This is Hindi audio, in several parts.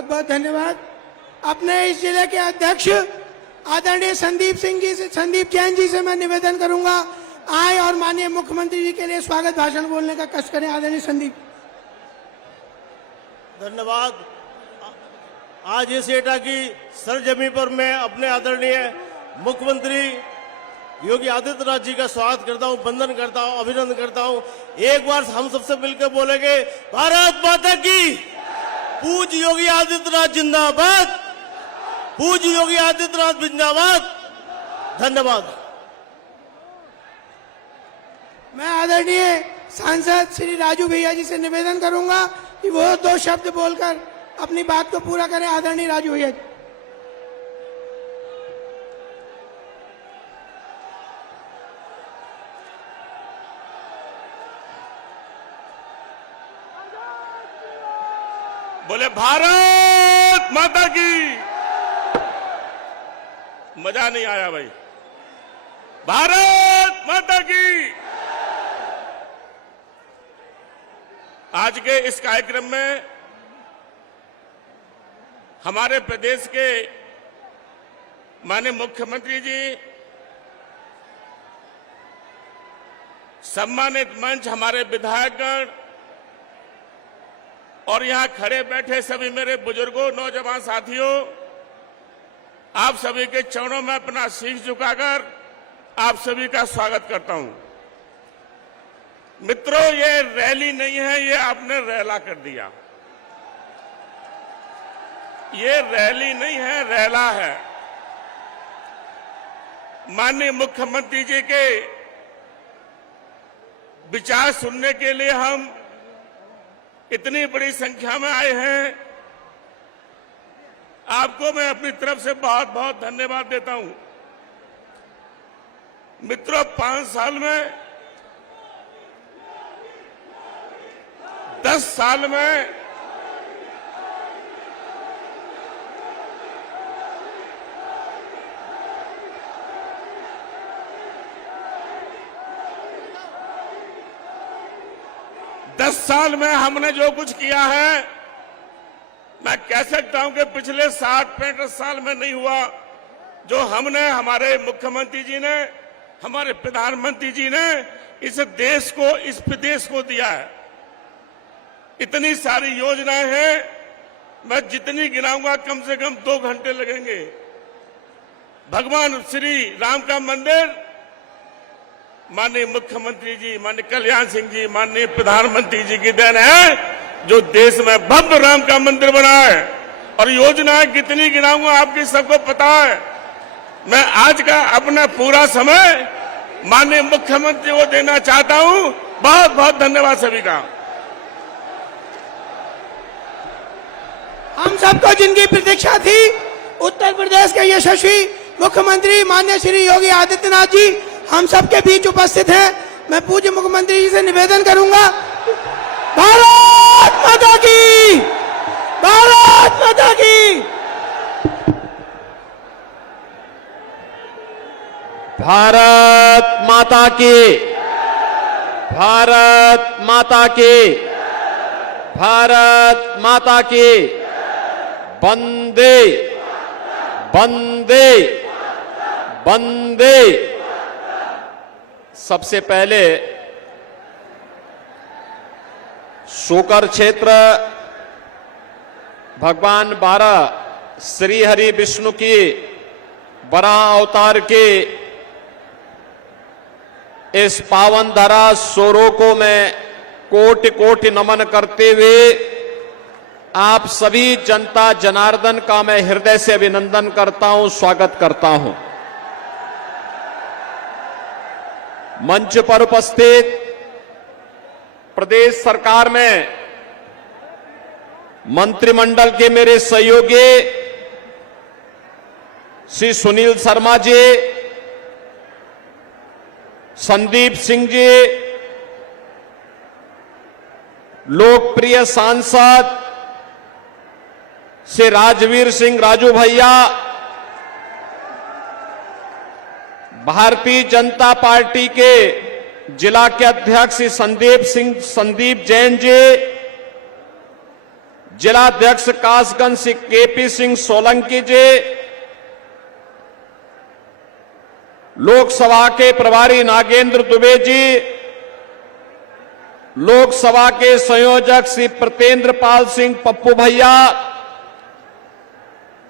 बहुत बहुत धन्यवाद। अपने इस जिले के अध्यक्ष आदरणीय संदीप जैन जी से मैं निवेदन करूंगा, आए और माननीय मुख्यमंत्री जी के लिए स्वागत भाषण बोलने का कष्ट करें। आदरणीय संदीप। धन्यवाद। आज इस एटा की सरजमी पर मैं अपने आदरणीय मुख्यमंत्री योगी आदित्यनाथ जी का स्वागत करता हूं, वंदन करता हूं, अभिनंदन करता हूं। एक बार हम सबसे मिलकर बोलेंगे, भारत माता की, पूज्य योगी आदित्यनाथ जिंदाबाद, पूज्य योगी आदित्यनाथ जिंदाबाद। धन्यवाद। मैं आदरणीय सांसद श्री राजू भैया जी से निवेदन करूंगा कि वो 2 शब्द बोलकर अपनी बात को पूरा करें। आदरणीय राजू भैया जी। बोले भारत माता की। मजा नहीं आया भाई। भारत माता की। आज के इस कार्यक्रम में हमारे प्रदेश के माननीय मुख्यमंत्री जी, सम्मानित मंच, हमारे विधायकगण और यहां खड़े बैठे सभी मेरे बुजुर्गों, नौजवान साथियों, आप सभी के चरणों में अपना शीश झुकाकर आप सभी का स्वागत करता हूं। मित्रों, ये रैली नहीं है, ये आपने रैला कर दिया। ये रैली नहीं है, रैला है। माननीय मुख्यमंत्री जी के विचार सुनने के लिए हम इतनी बड़ी संख्या में आए हैं। आपको मैं अपनी तरफ से बहुत बहुत धन्यवाद देता हूं। मित्रों, 5 साल में, 10 साल में हमने जो कुछ किया है, मैं कह सकता हूं कि पिछले 60-65 साल में नहीं हुआ जो हमने, हमारे मुख्यमंत्री जी ने, हमारे प्रधानमंत्री जी ने इस देश को, इस प्रदेश को दिया है। इतनी सारी योजनाएं हैं, मैं जितनी गिनाऊंगा कम से कम 2 घंटे लगेंगे। भगवान श्री राम का मंदिर माननीय मुख्यमंत्री जी, माननीय कल्याण सिंह जी, माननीय प्रधानमंत्री जी की देन है, जो देश में भव्य राम का मंदिर बना है। और योजनाएं कितनी गिनाऊंगा आपकी सबको पता है। मैं आज का अपना पूरा समय माननीय मुख्यमंत्री को देना चाहता हूं। बहुत बहुत धन्यवाद सभी का। हम सबको जिनकी प्रतीक्षा थी, उत्तर प्रदेश के यशस्वी मुख्यमंत्री माननीय श्री योगी आदित्यनाथ जी हम सबके बीच उपस्थित हैं। मैं पूज्य मुख्यमंत्री जी से निवेदन करूंगा, भारत माता की, भारत माता की। भारत माता की, भारत माता की, भारत माता की। वंदे वंदे वंदे। सबसे पहले शोकर क्षेत्र भगवान 12 श्री हरि विष्णु की वराह अवतार के इस पावन धरा स्वरों को मैं कोटि कोटि नमन करते हुए आप सभी जनता जनार्दन का मैं हृदय से अभिनंदन करता हूं, स्वागत करता हूं। मंच पर उपस्थित प्रदेश सरकार में मंत्रिमंडल के मेरे सहयोगी श्री सुनील शर्मा जी, संदीप सिंह जी, लोकप्रिय सांसद श्री राजवीर सिंह राजू भैया, भारतीय जनता पार्टी के जिला के अध्यक्ष संदीप जैन जी, जिलाध्यक्ष कासगंज से केपी सिंह सोलंकी जी, लोकसभा के प्रभारी नागेंद्र दुबे जी, लोकसभा के संयोजक श्री प्रतेंद्र पाल सिंह पप्पू भैया,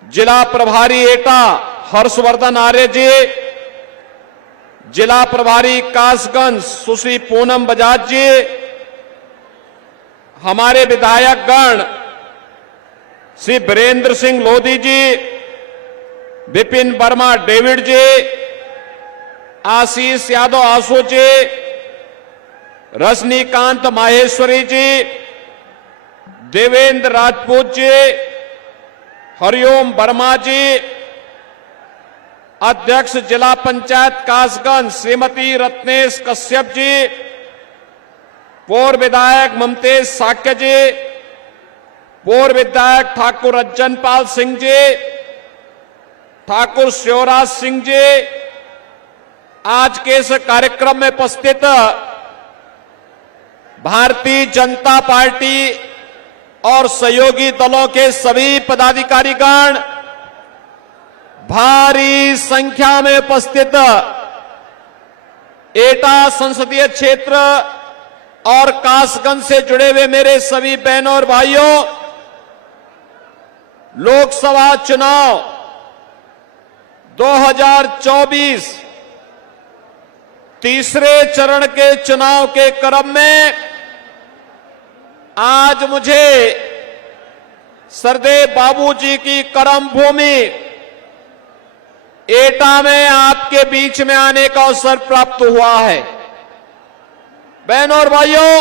जिला प्रभारी एटा हर्षवर्धन आर्य जी, जिला प्रभारी कासगंज सुश्री पूनम बजाज जी, हमारे विधायक गण श्री वीरेंद्र सिंह लोधी जी, विपिन वर्मा डेविड जी, आशीष यादव आसू जी, रजनीकांत माहेश्वरी जी, देवेंद्र राजपूत जी, हरिओम वर्मा जी, अध्यक्ष जिला पंचायत कासगंज श्रीमती रत्नेश कश्यप जी, पूर्व विधायक ममतेज साक्य जी, पूर्व विधायक ठाकुर रज्जन पाल सिंह जी, ठाकुर शिवराज सिंह जी, आज के इस कार्यक्रम में उपस्थित भारतीय जनता पार्टी और सहयोगी दलों के सभी पदाधिकारीगण, भारी संख्या में उपस्थित एटा संसदीय क्षेत्र और कासगंज से जुड़े हुए मेरे सभी बहनों और भाइयों, लोकसभा चुनाव 2024 तीसरे चरण के चुनाव के क्रम में आज मुझे सरदेव बाबूजी की कर्म भूमि एटा में आपके बीच में आने का अवसर प्राप्त हुआ है। बहनों और भाइयों,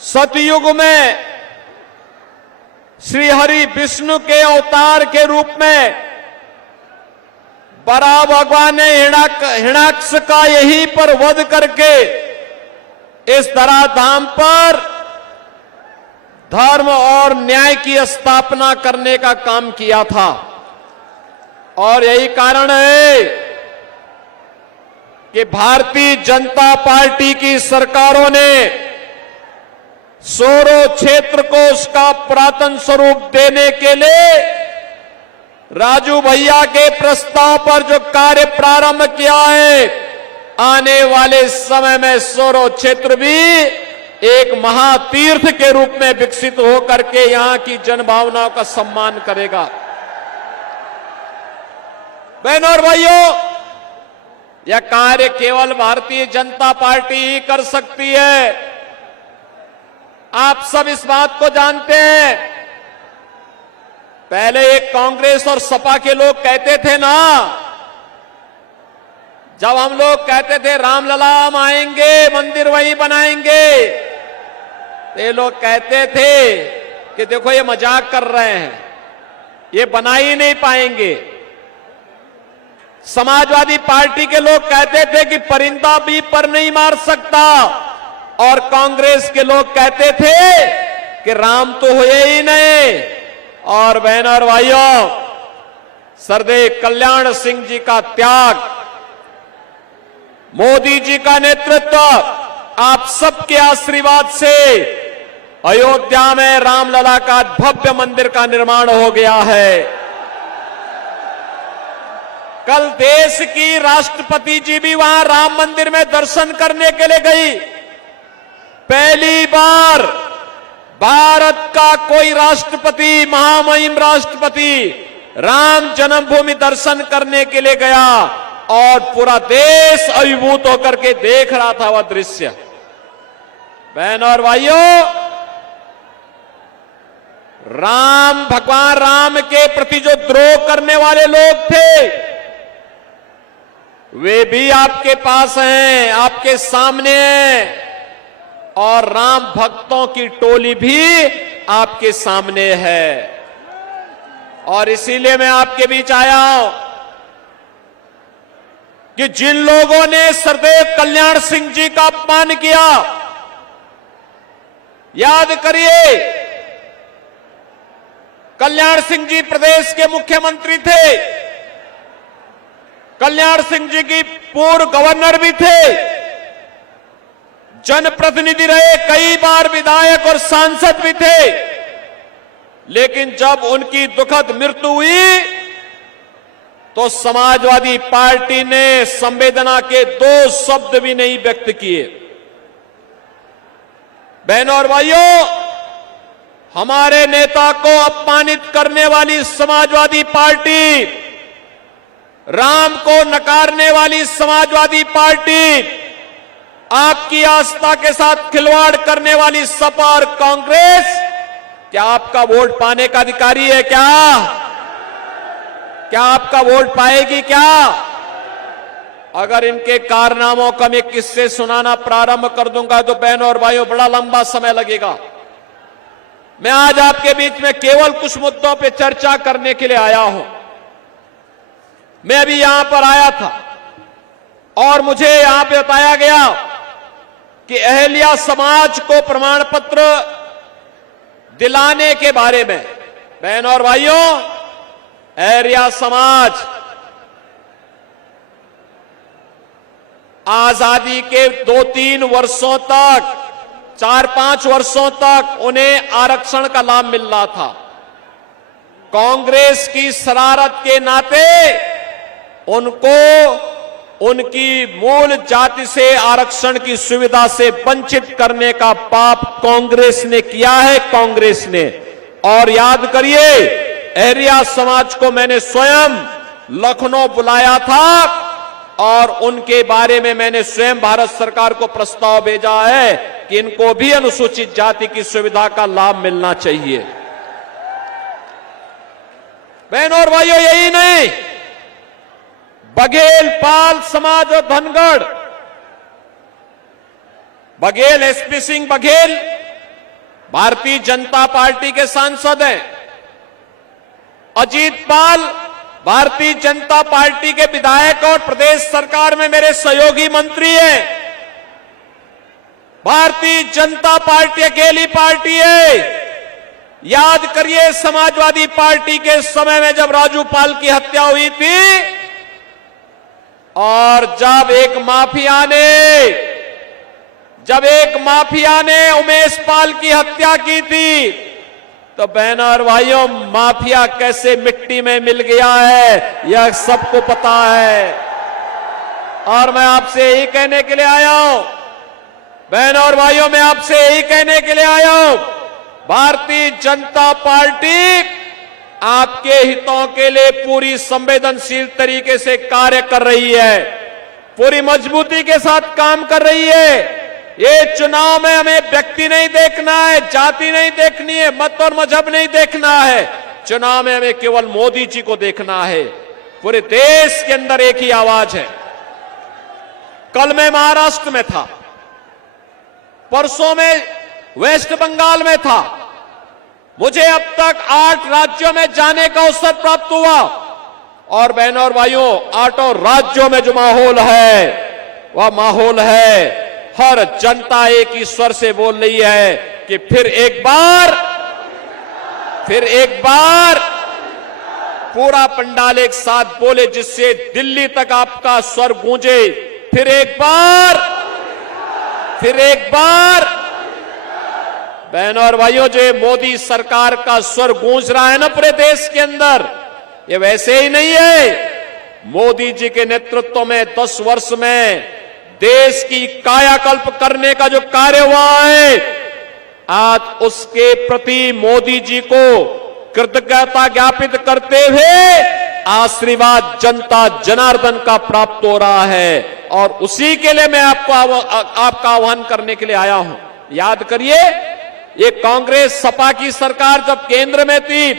सतयुग में श्री हरि विष्णु के अवतार के रूप में बरा भगवान ने हिरण्याक्ष का यहीं पर वध करके इस धराधाम पर धर्म और न्याय की स्थापना करने का काम किया था। और यही कारण है कि भारतीय जनता पार्टी की सरकारों ने सोरो क्षेत्र को उसका पुरातन स्वरूप देने के लिए राजू भैया के प्रस्ताव पर जो कार्य प्रारंभ किया है, आने वाले समय में सोरो क्षेत्र भी एक महातीर्थ के रूप में विकसित होकर के यहां की जनभावनाओं का सम्मान करेगा। बहनों और भाइयों, यह कार्य केवल भारतीय जनता पार्टी ही कर सकती है। आप सब इस बात को जानते हैं। पहले एक कांग्रेस और सपा के लोग कहते थे ना, जब हम लोग कहते थे रामलला हम आएंगे, मंदिर वहीं बनाएंगे, तो ये लोग कहते थे कि देखो ये मजाक कर रहे हैं, ये बना ही नहीं पाएंगे। समाजवादी पार्टी के लोग कहते थे कि परिंदा भी पर नहीं मार सकता, और कांग्रेस के लोग कहते थे कि राम तो हुए ही नहीं। और बहनों और भाइयों, सरदेव कल्याण सिंह जी का त्याग, मोदी जी का नेतृत्व, आप सबके आशीर्वाद से अयोध्या में रामलला का भव्य मंदिर का निर्माण हो गया है। कल देश की राष्ट्रपति जी भी वहां राम मंदिर में दर्शन करने के लिए गई। पहली बार भारत का कोई राष्ट्रपति, महामहिम राष्ट्रपति, राम जन्मभूमि दर्शन करने के लिए गया और पूरा देश अभिभूत होकर के देख रहा था वह दृश्य। बहनों और भाइयों, राम, भगवान राम के प्रति जो द्रोह करने वाले लोग थे, वे भी आपके पास हैं, आपके सामने हैं, और राम भक्तों की टोली भी आपके सामने है। और इसीलिए मैं आपके बीच आया हूं कि जिन लोगों ने सरदेव कल्याण सिंह जी का अपमान किया, याद करिए, कल्याण सिंह जी प्रदेश के मुख्यमंत्री थे, कल्याण सिंह जी की पूर्व गवर्नर भी थे। जनप्रतिनिधि रहे, कई बार विधायक और सांसद भी थे, लेकिन जब उनकी दुखद मृत्यु हुई तो समाजवादी पार्टी ने संवेदना के 2 शब्द भी नहीं व्यक्त किए। बहनों और भाइयों, हमारे नेता को अपमानित करने वाली समाजवादी पार्टी, राम को नकारने वाली समाजवादी पार्टी, आपकी आस्था के साथ खिलवाड़ करने वाली सपा और कांग्रेस क्या आपका वोट पाने का अधिकारी है? क्या आपका वोट पाएगी? क्या अगर इनके कारनामों का मैं किस्से सुनाना प्रारंभ कर दूंगा तो बहनों और भाइयों बड़ा लंबा समय लगेगा। मैं आज आपके बीच में केवल कुछ मुद्दों पे चर्चा करने के लिए आया हूं। मैं अभी यहां पर आया था और मुझे यहां पे बताया गया कि अहल्या समाज को प्रमाण पत्र दिलाने के बारे में। बहनों और भाइयों, अहल्या समाज आजादी के 2-3 वर्षों तक, 4-5 वर्षों तक उन्हें आरक्षण का लाभ मिल रहा था। कांग्रेस की शरारत के नाते उनको उनकी मूल जाति से आरक्षण की सुविधा से वंचित करने का पाप कांग्रेस ने किया है, कांग्रेस ने। और याद करिए, अहल्या समाज को मैंने स्वयं लखनऊ बुलाया था और उनके बारे में मैंने स्वयं भारत सरकार को प्रस्ताव भेजा है कि इनको भी अनुसूचित जाति की सुविधा का लाभ मिलना चाहिए। बहनों और भाइयों, यही नहीं, बघेल पाल समाज और धनगढ़, बघेल एसपी सिंह बघेल भारतीय जनता पार्टी के सांसद हैं। अजीत पाल भारतीय जनता पार्टी के विधायक और प्रदेश सरकार में मेरे सहयोगी मंत्री हैं। भारतीय जनता पार्टी अकेली पार्टी है। याद करिए, समाजवादी पार्टी के समय में जब राजू पाल की हत्या हुई थी और जब एक माफिया ने उमेश पाल की हत्या की थी, तो बहनों और भाइयों, माफिया कैसे मिट्टी में मिल गया है यह सबको पता है। और मैं आपसे यही कहने के लिए आया हूं, बहनों और भाइयों, मैं आपसे यही कहने के लिए आया हूं, भारतीय जनता पार्टी आपके हितों के लिए पूरी संवेदनशील तरीके से कार्य कर रही है, पूरी मजबूती के साथ काम कर रही है। ये चुनाव में हमें व्यक्ति नहीं देखना है, जाति नहीं देखनी है, मत और मजहब नहीं देखना है। चुनाव में हमें केवल मोदी जी को देखना है। पूरे देश के अंदर एक ही आवाज है। कल मैं महाराष्ट्र में था, परसों में वेस्ट बंगाल में था। मुझे अब तक 8 राज्यों में जाने का अवसर प्राप्त हुआ और बहनों और भाइयों, 8 राज्यों में जो माहौल है वह माहौल है, हर जनता एक ही स्वर से बोल रही है कि फिर एक बार पूरा पंडाल एक साथ बोले, जिससे दिल्ली तक आपका स्वर गूंजे। फिर एक बार बहनों और भाइयों, जो मोदी सरकार का स्वर गूंज रहा है ना पूरे देश के अंदर, ये वैसे ही नहीं है। मोदी जी के नेतृत्व में 10 वर्ष में देश की कायाकल्प करने का जो कार्य हुआ है, आज उसके प्रति मोदी जी को कृतज्ञता ज्ञापित करते हुए आशीर्वाद जनता जनार्दन का प्राप्त हो रहा है। और उसी के लिए मैं आपका आह्वान करने के लिए आया हूं। याद करिए, ये कांग्रेस सपा की सरकार जब केंद्र में थी,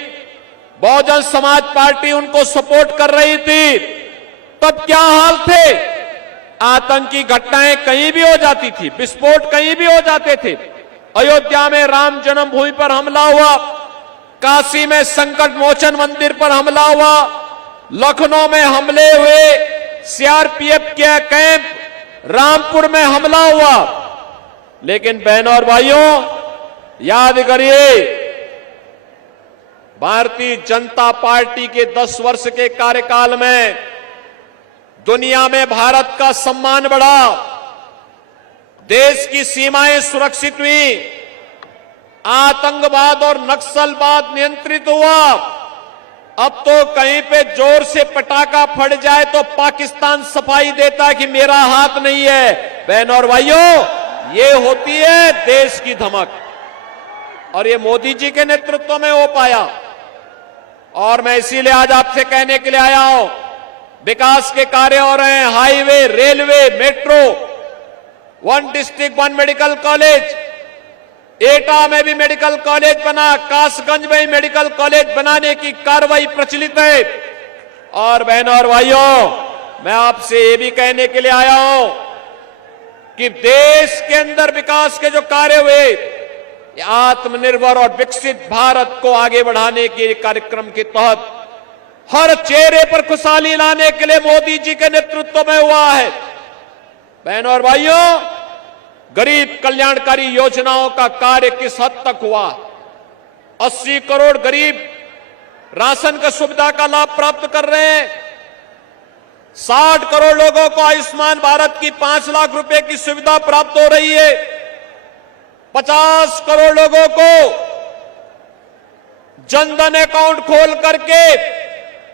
बहुजन समाज पार्टी उनको सपोर्ट कर रही थी, तब क्या हाल थे? आतंकी घटनाएं कहीं भी हो जाती थी, विस्फोट कहीं भी हो जाते थे। अयोध्या में राम जन्मभूमि पर हमला हुआ, काशी में संकट मोचन मंदिर पर हमला हुआ, लखनऊ में हमले हुए, सीआरपीएफ के कैंप रामपुर में हमला हुआ। लेकिन बहनों और भाइयों, याद करिए, भारतीय जनता पार्टी के 10 वर्ष के कार्यकाल में दुनिया में भारत का सम्मान बढ़ा, देश की सीमाएं सुरक्षित हुई, आतंकवाद और नक्सलवाद नियंत्रित हुआ। अब तो कहीं पे जोर से पटाखा फट जाए तो पाकिस्तान सफाई देता कि मेरा हाथ नहीं है। बहनों और भाइयों, ये होती है देश की धमक, और ये मोदी जी के नेतृत्व में हो पाया। और मैं इसीलिए आज आपसे कहने के लिए आया हूं, विकास के कार्य हो रहे हैं, highway, railway, metro, 1 district 1 medical college, एटा में भी मेडिकल कॉलेज बना, कासगंज में भी मेडिकल कॉलेज बनाने की कार्रवाई प्रचलित है। और बहनों और भाइयों, मैं आपसे ये भी कहने के लिए आया हूं कि देश के अंदर विकास के जो कार्य हुए, आत्मनिर्भर और विकसित भारत को आगे बढ़ाने के कार्यक्रम के तहत हर चेहरे पर खुशहाली लाने के लिए मोदी जी के नेतृत्व में हुआ है। बहनों और भाइयों, गरीब कल्याणकारी योजनाओं का कार्य किस हद तक हुआ? 80 करोड़ गरीब राशन की सुविधा का लाभ प्राप्त कर रहे हैं। 60 करोड़ लोगों को आयुष्मान भारत की 5 लाख रुपए की सुविधा प्राप्त हो रही है। 50 करोड़ लोगों को जनधन अकाउंट खोल करके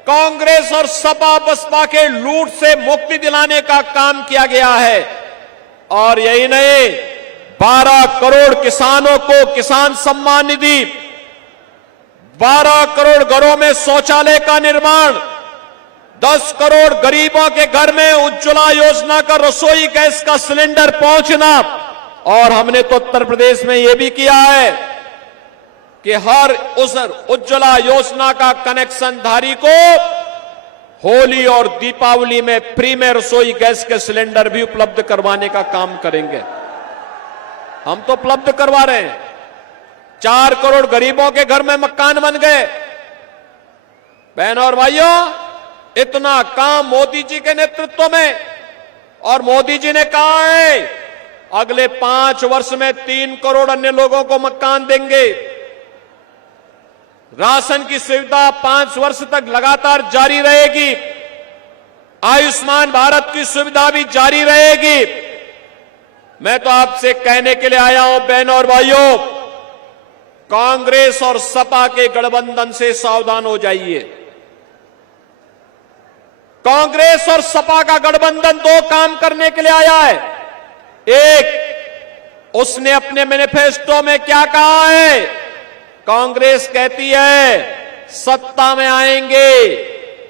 कांग्रेस और सपा बसपा के लूट से मुक्ति दिलाने का काम किया गया है। और यही नहीं, 12 करोड़ किसानों को किसान सम्मान निधि, 12 करोड़ घरों में शौचालय का निर्माण, 10 करोड़ गरीबों के घर में उज्ज्वला योजना का रसोई गैस का सिलेंडर पहुंचना। और हमने तो उत्तर प्रदेश में यह भी किया है कि हर उस उज्ज्वला योजना का कनेक्शन धारी को होली और दीपावली में फ्री में रसोई गैस के सिलेंडर भी उपलब्ध करवाने का काम करेंगे। हम तो उपलब्ध करवा रहे हैं। 4 करोड़ गरीबों के घर में मकान बन गए। बहनों और भाइयों, इतना काम मोदी जी के नेतृत्व में। और मोदी जी ने कहा है अगले 5 वर्ष में 3 करोड़ अन्य लोगों को मकान देंगे। राशन की सुविधा 5 वर्ष तक लगातार जारी रहेगी। आयुष्मान भारत की सुविधा भी जारी रहेगी। मैं तो आपसे कहने के लिए आया हूं, बहनों और भाइयों, कांग्रेस और सपा के गठबंधन से सावधान हो जाइए। कांग्रेस और सपा का गठबंधन 2 काम करने के लिए आया है। एक, उसने अपने मैनिफेस्टो में क्या कहा है? कांग्रेस कहती है सत्ता में आएंगे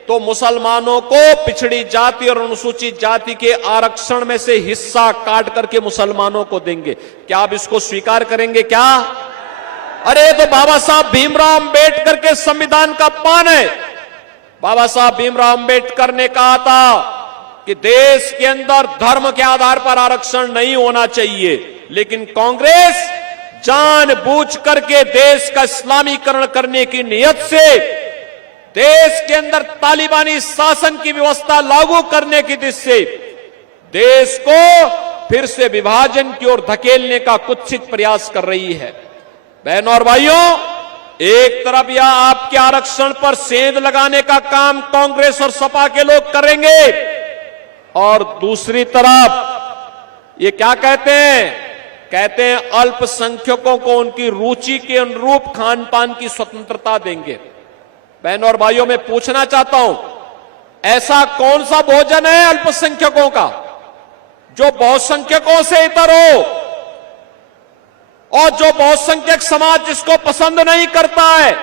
तो मुसलमानों को पिछड़ी जाति और अनुसूचित जाति के आरक्षण में से हिस्सा काट करके मुसलमानों को देंगे। क्या आप इसको स्वीकार करेंगे क्या? अरे तो बाबा साहब भीमराव अंबेडकर के संविधान का पान है। बाबा साहब भीमराव अंबेडकर ने कहा था कि देश के अंदर धर्म के आधार पर आरक्षण नहीं होना चाहिए, लेकिन कांग्रेस जानबूझ करके देश का इस्लामीकरण करने की नियत से देश के अंदर तालिबानी शासन की व्यवस्था लागू करने की दिशा से देश को फिर से विभाजन की ओर धकेलने का कुत्सित प्रयास कर रही है। बहनों और भाइयों, एक तरफ यह आपके आरक्षण पर सेंध लगाने का काम कांग्रेस और सपा के लोग करेंगे, और दूसरी तरफ ये क्या कहते हैं? कहते हैं अल्पसंख्यकों को उनकी रुचि के अनुरूप खान पान की स्वतंत्रता देंगे। बहनों और भाइयों, मैं पूछना चाहता हूं, ऐसा कौन सा भोजन है अल्पसंख्यकों का जो बहुसंख्यकों से इतर हो, और जो बहुसंख्यक समाज जिसको पसंद नहीं करता है,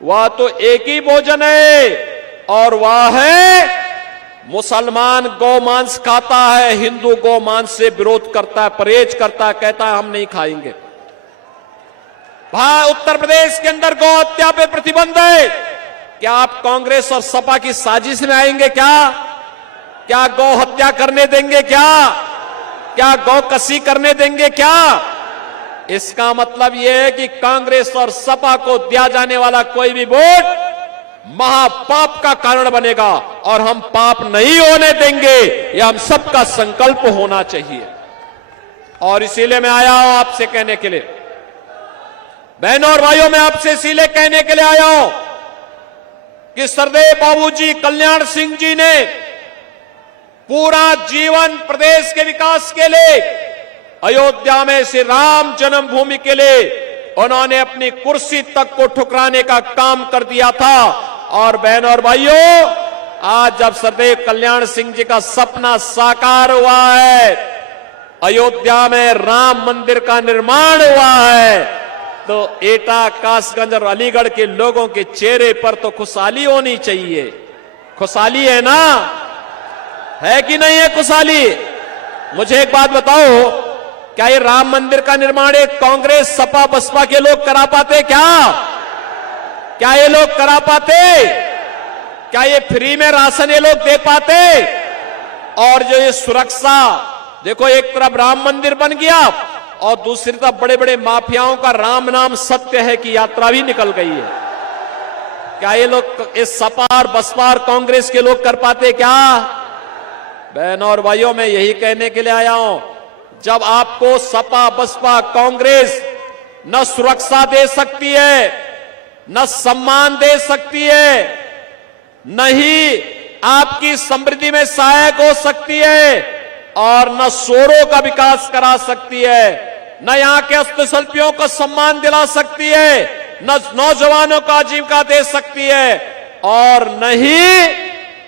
वह तो एक ही भोजन है, और वह है मुसलमान गौमांस खाता है, हिंदू गौमांस से विरोध करता है, परहेज करता है, कहता है हम नहीं खाएंगे। उत्तर प्रदेश के अंदर गौ हत्या पे प्रतिबंध है। क्या आप कांग्रेस और सपा की साजिश में आएंगे क्या? क्या गौ हत्या करने देंगे क्या? क्या गौ कसी करने देंगे क्या? इसका मतलब यह है कि कांग्रेस और सपा को दिया जाने वाला कोई भी वोट महापाप का कारण बनेगा, और हम पाप नहीं होने देंगे। यह हम सबका संकल्प होना चाहिए। और इसीलिए मैं आया हूं आपसे कहने के लिए, बहनों और भाइयों, मैं आपसे इसीलिए कहने के लिए आया हूं कि सरदेव बाबूजी कल्याण सिंह जी ने पूरा जीवन प्रदेश के विकास के लिए अयोध्या में श्री राम जन्मभूमि के लिए उन्होंने अपनी कुर्सी तक को ठुकराने का काम कर दिया था। और बहनों और भाइयों, आज जब सरदेव कल्याण सिंह जी का सपना साकार हुआ है, अयोध्या में राम मंदिर का निर्माण हुआ है, तो एटा, कासगंज और अलीगढ़ के लोगों के चेहरे पर तो खुशहाली होनी चाहिए। खुशहाली है ना? है कि नहीं है खुशहाली? मुझे एक बात बताओ, क्या ये राम मंदिर का निर्माण एक कांग्रेस, सपा, बसपा के लोग करा पाते क्या? क्या ये लोग करा पाते? क्या ये फ्री में राशन ये लोग दे पाते? और जो ये सुरक्षा, देखो एक तरफ राम मंदिर बन गया और दूसरी तरफ बड़े बड़े माफियाओं का राम नाम सत्य है की यात्रा भी निकल गई है। क्या ये लोग, इस सपा और बसपा और कांग्रेस के लोग कर पाते क्या? बहनों और भाइयों, मैं यही कहने के लिए आया हूं, जब आपको सपा, बसपा, कांग्रेस न सुरक्षा दे सकती है, न सम्मान दे सकती है, न ही आपकी समृद्धि में सहायक हो सकती है, और न शोरों का विकास करा सकती है, न यहां के हस्तशिल्पियों को सम्मान दिला सकती है, न नौजवानों को आजीविका दे सकती है, और न ही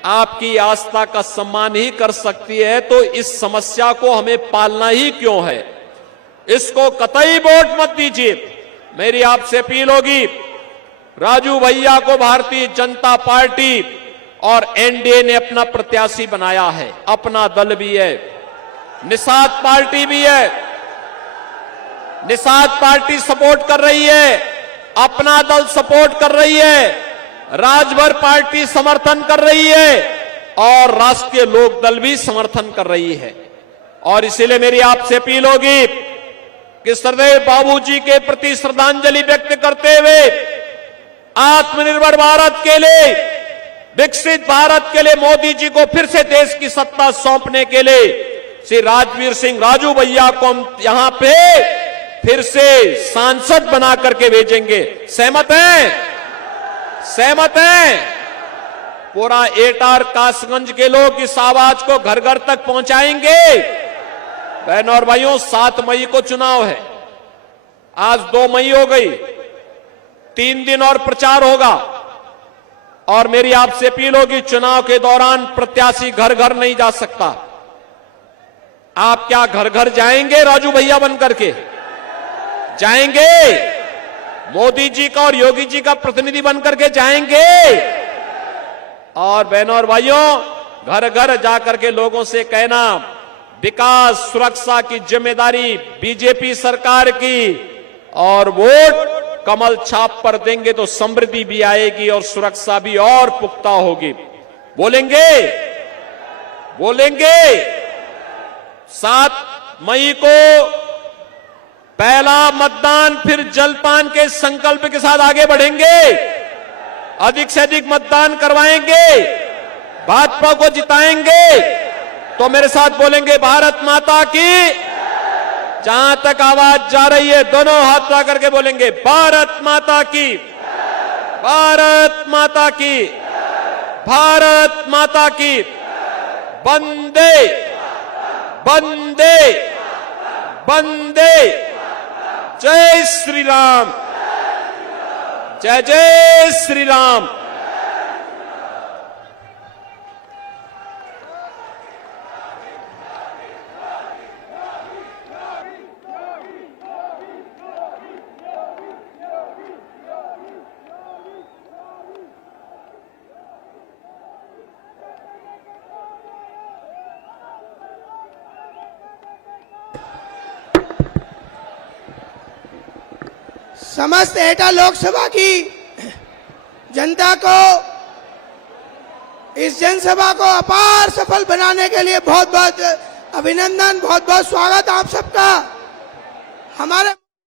आपकी आस्था का सम्मान ही कर सकती है, तो इस समस्या को हमें पालना ही क्यों है? इसको कतई वोट मत दीजिए। मेरी आपसे अपील होगी, राजू भैया को भारतीय जनता पार्टी और एनडीए ने अपना प्रत्याशी बनाया है, अपना दल भी है, निषाद पार्टी भी है, निषाद पार्टी सपोर्ट कर रही है, अपना दल सपोर्ट कर रही है, राजभर पार्टी समर्थन कर रही है और राष्ट्रीय लोक दल भी समर्थन कर रही है। और इसीलिए मेरी आपसे अपील होगी कि सरदेव बाबूजी के प्रति श्रद्धांजलि व्यक्त करते हुए आत्मनिर्भर भारत के लिए, विकसित भारत के लिए मोदी जी को फिर से देश की सत्ता सौंपने के लिए श्री राजवीर सिंह राजू भैया को हम यहां पे फिर से सांसद बना करके भेजेंगे। सहमत हैं? सहमत हैं? पूरा एटा और कासगंज के लोग इस आवाज को घर घर तक पहुंचाएंगे। बहनों और भाइयों, 7 मई को चुनाव है, आज 2 मई हो गई, 3 दिन और प्रचार होगा। और मेरी आपसे अपील होगी, चुनाव के दौरान प्रत्याशी घर घर नहीं जा सकता। आप क्या घर घर जाएंगे राजू भैया बन करके? जाएंगे? मोदी जी का और योगी जी का प्रतिनिधि बनकर के जाएंगे? और बहनों और भाइयों, घर घर जाकर के लोगों से कहना, विकास, सुरक्षा की जिम्मेदारी बीजेपी सरकार की, और वोट कमल छाप पर देंगे तो समृद्धि भी आएगी और सुरक्षा भी और पुख्ता होगी। बोलेंगे? बोलेंगे? 7 मई को पहला मतदान, फिर जलपान के संकल्प के साथ आगे बढ़ेंगे, अधिक से अधिक मतदान करवाएंगे, भाजपा को जिताएंगे। तो मेरे साथ बोलेंगे, भारत माता की। जहां तक आवाज जा रही है दोनों हाथ उठा करके बोलेंगे, भारत माता की, भारत माता की, भारत माता की। वंदे वंदे वंदे। जय श्री राम, जय जय श्री राम। समस्त एटा लोकसभा की जनता को इस जनसभा को अपार सफल बनाने के लिए बहुत बहुत अभिनंदन, बहुत बहुत स्वागत आप सबका। हमारे